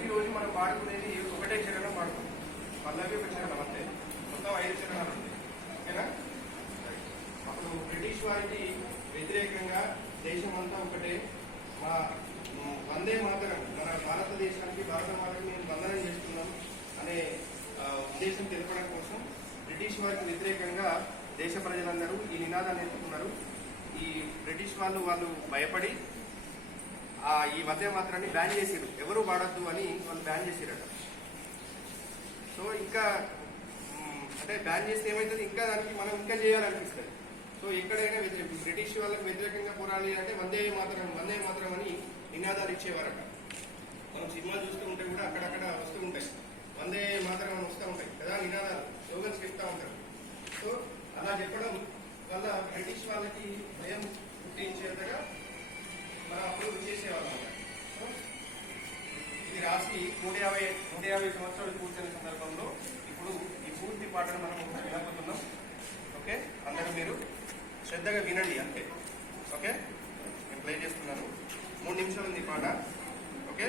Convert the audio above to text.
ప్రతిరోజు మనం పాడుకునేది ఒకటే చరణం పాడుకుంటాం. పల్లవి ఒక చరణం అంతే, మొత్తం 5 చరణాలు ఉంటాయి. ఓకేనా? అప్పుడు బ్రిటిష్ వారికి వ్యతిరేకంగా దేశం అంతా ఒకటే, మా వందే మాతరం, మన భారతదేశానికి భారత మాతరం మేము వందనం చేస్తున్నాం అనే ఉద్దేశం తెలపడం కోసం బ్రిటిష్ వారికి వ్యతిరేకంగా దేశ ప్రజలందరూ ఈ నినాదాన్ని ఎత్తుకున్నారు. ఈ బ్రిటిష్ వాళ్ళు భయపడి ఈ వందే మాతరాన్ని బ్యాన్ చేసిరు, ఎవరు వాడద్దు అని వాళ్ళు బ్యాన్ చేసిరట. సో ఇంకా అంటే బ్యాన్ చేస్తే ఏమవుతుంది, ఇంకా దానికి మనం ఇంకా చేయాలనిపిస్తుంది. సో ఎక్కడైనా బ్రిటిష్ వాళ్ళకి వ్యతిరేకంగా పోరాడాలి అంటే వందే మాతరం అని నినాదాలు ఇచ్చేవారట. మనం సినిమాలు చూస్తూ ఉంటే కూడా అక్కడక్కడ వస్తూ ఉంటాయి, వందే మాతరం అని వస్తూ ఉంటాయి కదా నినాదాలు, స్లోగన్స్ చెప్తా ఉంటారు. సో అలా చెప్పడం వల్ల బ్రిటిష్ వాళ్ళకి భయం పుట్టించేంతగా మనం అప్పుడు చేసేవాళ్ళం. సో ఇది రాసి 150 సంవత్సరాలు పూర్తయిన సందర్భంలో ఇప్పుడు ఈ పూర్తి పాటను మనం వినబోతున్నాం. ఓకే, అందరూ మీరు శ్రద్ధగా వినండి అంతే. ఓకే, నేను ప్లే చేస్తున్నాను. 3 నిమిషాలు ఉంది పాట. ఓకే.